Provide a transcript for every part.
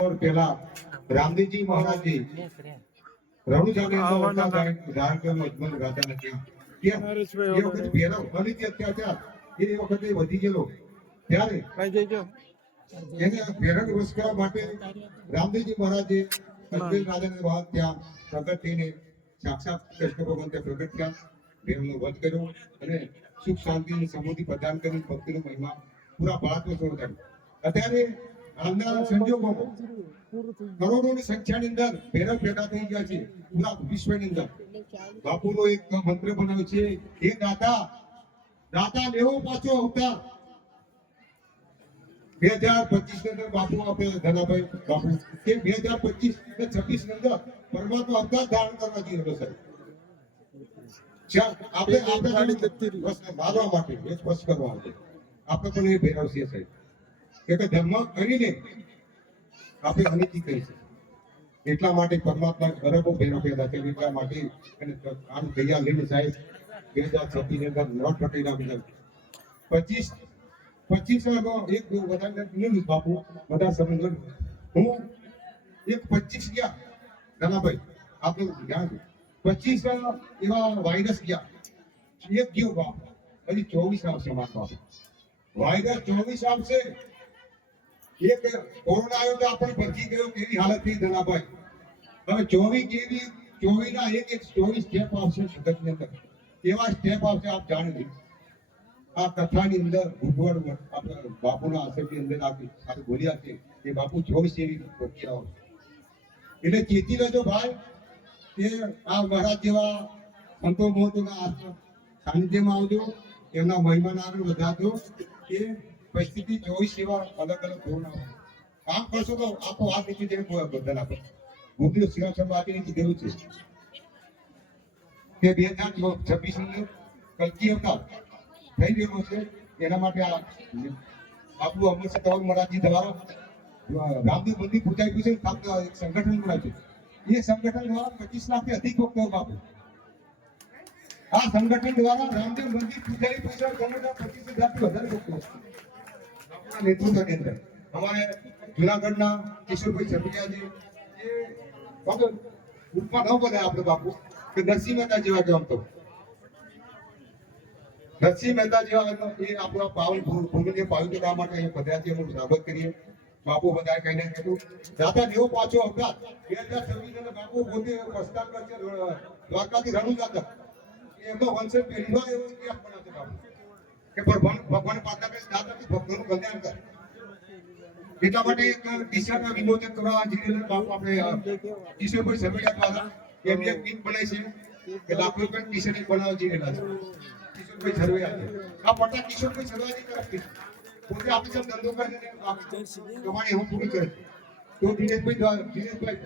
પેલા રામદેવજી મહારાજજી રણુજાને ધારણ કર્યું અજમલ રાજાને ત્યાં એ વખતે ભેરવ બની અત્યાચાર એ વખતે વધી ગયેલો ત્યારે એને ભેરવ વશ કરવા માટે રામદેવજી મહારાજે અજમલ રાજાને વાત ત્યાં પ્રગટ થઈને સાક્ષાત કૃષ્ણ ભગવાન ત્યાં પ્રગટ થયા ભેરવનો વધ કર્યો અને સુખ શાંતિ સમૃદ્ધિ પ્રદાન કરી ભક્તિનો મહિમા પૂરા ભારતમાં થયો. અત્યારે હાલના સંજોગોમાં કરોડોની સંખ્યાની અંદર ભેરવ ભેગા થઈ ગયા છે પૂરા વિશ્વની અંદર. બાપુનો એક મંત્ર બનાવ્યો છે, હે દાતા દાતા લેવો પાછો અવતાર. 2025 ની અંદર બાપુ આપણે ધનાભાઈ બાપુ કે 2025 ને 26 ની અંદર પરમાત્મા અવતાર ધારણ કરવા જઈ રહ્યો છે. આપણે મારવા માટે એ સ્પષ્ટ કરવા માટે આપણે પણ એ ભેરવ છે સાહેબ કે ધર્મ કરીને આપણે અનિતિ કરી છે. એટલા માટે પરમાત્મા અરબો ભેરવ પેદા છે. એટલા માટે આમ તૈયાર લઈને સાહેબ 2026 ની અંદર નોટ પટેલ આપણે 25 એક વધારે બાપુ બધા સમજ હું એક 25 ગયા ધનાભાઈ આપણે ધ્યાન 25 એવા વાયરસ ગયા. એક ગયો બાપ હજી 24 આવશે મારા બાપ. વાયરસ 24 આવશે. એક કોરોના આવ્યો તો આપણે બચી ગયો કેવી હાલત થઈ ધનાભાઈ. હવે 24 ના એક 24 સ્ટેપ આવશે જગતની અંદર. કેવા સ્ટેપ આવશે આપ જાણી લો. આ કથાની અંદર ભૂગોળ આપણા બાપુના આશ્રમની અંદર આપણે બોલ્યા છે કે બાપુ 24 એવી પ્રક્રિયાઓ એટલે ચેતી લેજો ભાઈ કે આ મહારાજ જેવા સંતો મહંતોના સાનિધ્યમાં આવજો, એમના મહિમાને આગળ વધારજો. એ પરિસ્થિતિ 24 એવા અલગ અલગ ધોરણ કામ કરશો તો આખો હાથ નીકળી જાય. બધા આપણે ગુપ્ત શિક્ષણ આપીને કીધેલું છે કે 2026 ની કલ્કી અવતાર થઈ ગયેલો છે. એના માટે આ આપણું અમૃતસર તવર મહારાજજી દ્વારા રામદેવ મંદિર પૂજાઈ ગયું છે. એક સંગઠન બનાવ્યું છે. એ સંગઠન દ્વારા 25 લાખથી અધિક ભક્તો બાપુ આ સંગઠન દ્વારા રામદેવ મંદિર પૂજાઈ ગયું છે. 25,000થી વધારે ભક્તો નેતૃત્વની અંદર અમારે જુનાગઢના કિશોરભાઈ સરપંચજી એ ઉપમાં ન બોલે આપણે બાપુ કે નરસિંહ મહેતા જેવા કે આમ તો નરસિંહ મહેતા જેવા એ આપણા પાવન ભૂમિને પાવિત્ર કરવા માટે અહીંયા પધર્યા છે. એમનું સ્વાગત કરીએ. બાપુ બધા કહીને કીધું દાદા જેવો પાછો અવતાર 2026 બાપુ પોતે પ્રસ્થાન કરશે દ્વારકાથી રણુજા તક. એમનો વંશ પહેલીવાર એવો ઇતિહાસ બનાવશે બાપુ કે ભગવાન પાતા કે દાદાથી ભક્તોનું કલ્યાણ કરે. એટલા માટે એક દિશાના વિમોચન કરવા જઈ બાપુ આપણે કિશોરભાઈ સરવૈયા દ્વારા એમની એક ગીત બનાવી છે કે લાખો રૂપિયા ટી શર્ટ બનાવવા જઈ રહેલા છે. કિશોરભાઈ સરવૈયા આ પટા કિશોરભાઈ સરવૈયા તરફથી પોતે આપણે સબ ધંધો કરીને કમાણી હું પૂરી કરે તો દિનેશભાઈ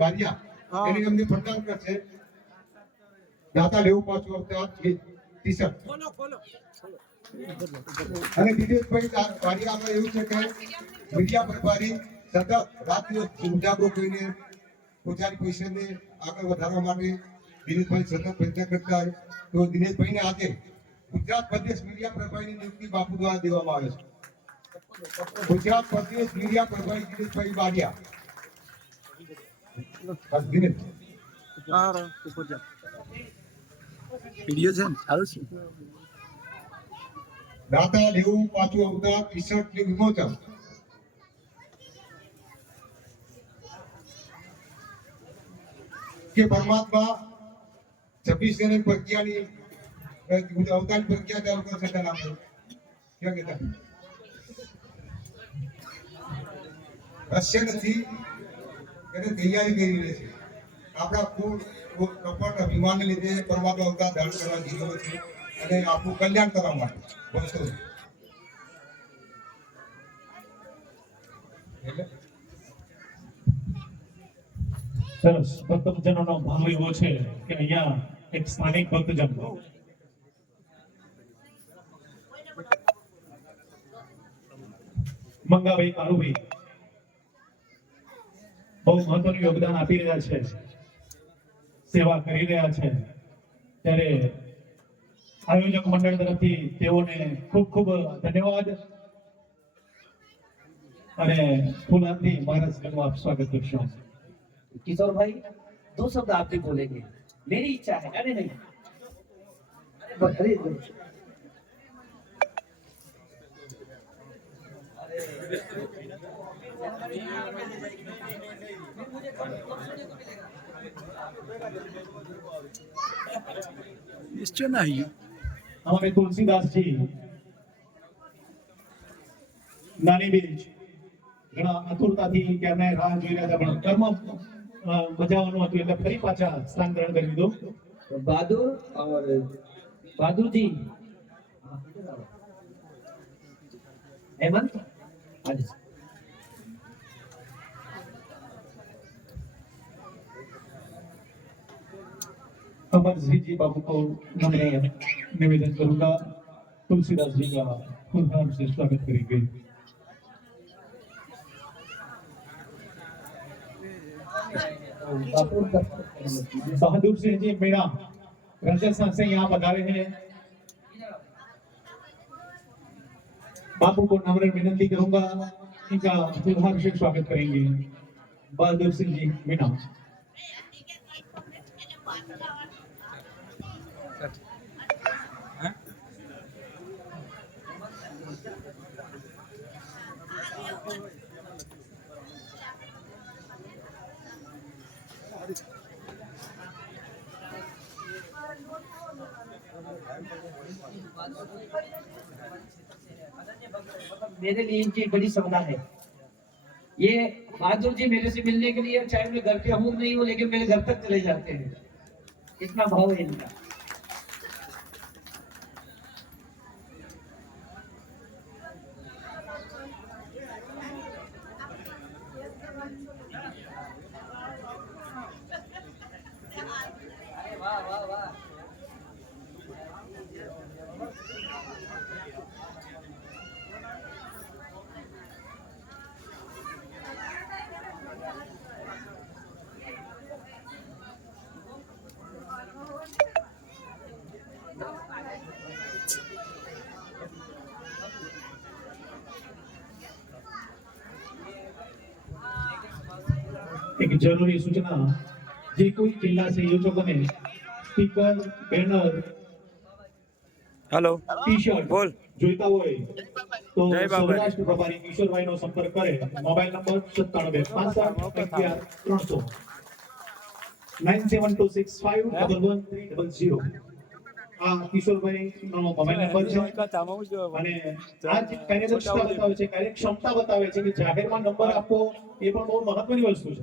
બારિયા એની અમને પ્રદાન કરશે. દાતા લેવું પાછું અવતાર ટી શર્ટ અને દિનેશભાઈ બારિયા એવું છે કે મીડિયા પ્રભારી સતત રાત દિવસ ઉજાગરો કરીને પોતાની પોઝિશનને આગળ વધારવા માટે દિનેશભાઈ સતત પ્રયત્ન કરતા હોય તો દિનેશભાઈને આજે ગુજરાત પ્રદેશ મીડિયા પ્રભારીની નિયુક્તિ બાપુ દ્વારા દેવામાં આવે છે. ગુજરાત પ્રદેશ મીડિયા પ્રભારી દિનેશભાઈ બારિયા દાતા લેવું પાછું અવતાર ટી શર્ટ ની વિમોચન કે પરમાત્મા 26 જણ પ્રજ્ઞાની અવતારની પ્રજ્ઞા ચાલુ કરશે. નામ ક્યાં કહેતા રશ્ય નથી એને તૈયારી કરી રહી છે. આપણા ખૂબ કપટ અભિમાનને લીધે પરમાત્મા અવતાર ધારણ કરવા જીવો છે અને આપણું કલ્યાણ કરવા માટે વર્ષો સરસ. ભક્તજનોનો ભાવ એવો છે કે અહીંયા એક સ્થાનિક ભક્તજન મંગાભાઈ કારુભાઈ બહુ મહત્વનું યોગદાન આપી રહ્યા છે, સેવા કરી રહ્યા છે. ત્યારે આયોજક મંડળ તરફથી તેઓને ખૂબ ખૂબ ધન્યવાદ. અને ફૂલહારથી મહારાજનું આપ સ્વાગત કરશો. किशोर भाई 2 शब्द आप भी बोलेंगे. मेरी इच्छा है. अरे नहीं. अरे निश्चय नहीं. અમારે તુલસીદાસજી નાની બીજ ઘણા આતુરતાથી કે અમે રાહ જોઈ રહ્યા હતા પણ કર્મ બજાવવાનું હતું એટલે ફરી પાછા સ્થાન ગ્રહણ કરી દીધું. बहादुर और बहादुर जी हेमंत हाँ जी. अमरजीत जी बाबू को नम्र निवेदन करूंगा तुलसीदास जी का फूलहार से स्वागत करेंगे. बहादुर सिंह जी मीणा राजस्थान से यहाँ पधारे हैं. बापू को नम्र विनती करूंगा इनका फूलहार से स्वागत करेंगे. बहादुर सिंह जी मीणा. मेरे लिए इनकी बड़ी सपना है. ये बहादुर जी मेरे से मिलने के लिए चाहे मैं घर पे हूँ नहीं हूँ लेकिन मेरे घर तक चले जाते हैं. इतना भाव है इनका. वाह वाह वाह. एक जरूरी सूचना જે કોઈ જિલ્લા સંયોજકોને speaker banner hello T shirt બોલ. જોઈતા હોય તો જય બાબાજી. સૌરાષ્ટ્ર પ્રભારી કિશોરભાઈનો સંપર્ક કરે. Mobile number 97 9726511300. આ કિશોરભાઈનો મોબાઈલ નંબર છે અને આ જે કાર્યદક્ષતા બતાવે છે કાર્યક્ષમતા બતાવે છે કે જાહેરમાં નંબર આપવો એ પણ બહુ મહત્વની વસ્તુ છે.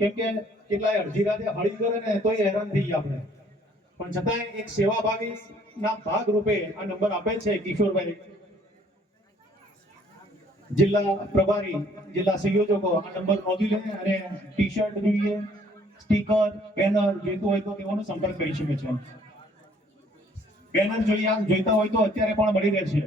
કેમ કે કેટલાય અડધી રાતે હળી કરે ને તોય હેરાન થઈ ગયા આપણે પણ છતાંય એક સેવાભાવી ના ભાગ રૂપે આ નંબર આપે છે કિશોરભાઈ. જિલ્લા પ્રભારી જિલ્લા સંયોજકો આ નંબર નોંધી લે અને ટી શર્ટ જોઈએ સ્ટીકર બેનર જોઈતું હોય તો તેઓનો સંપર્ક કરી શકે છે. બેનર જોઈતા હોય તો અત્યારે પણ મળી રહેશે.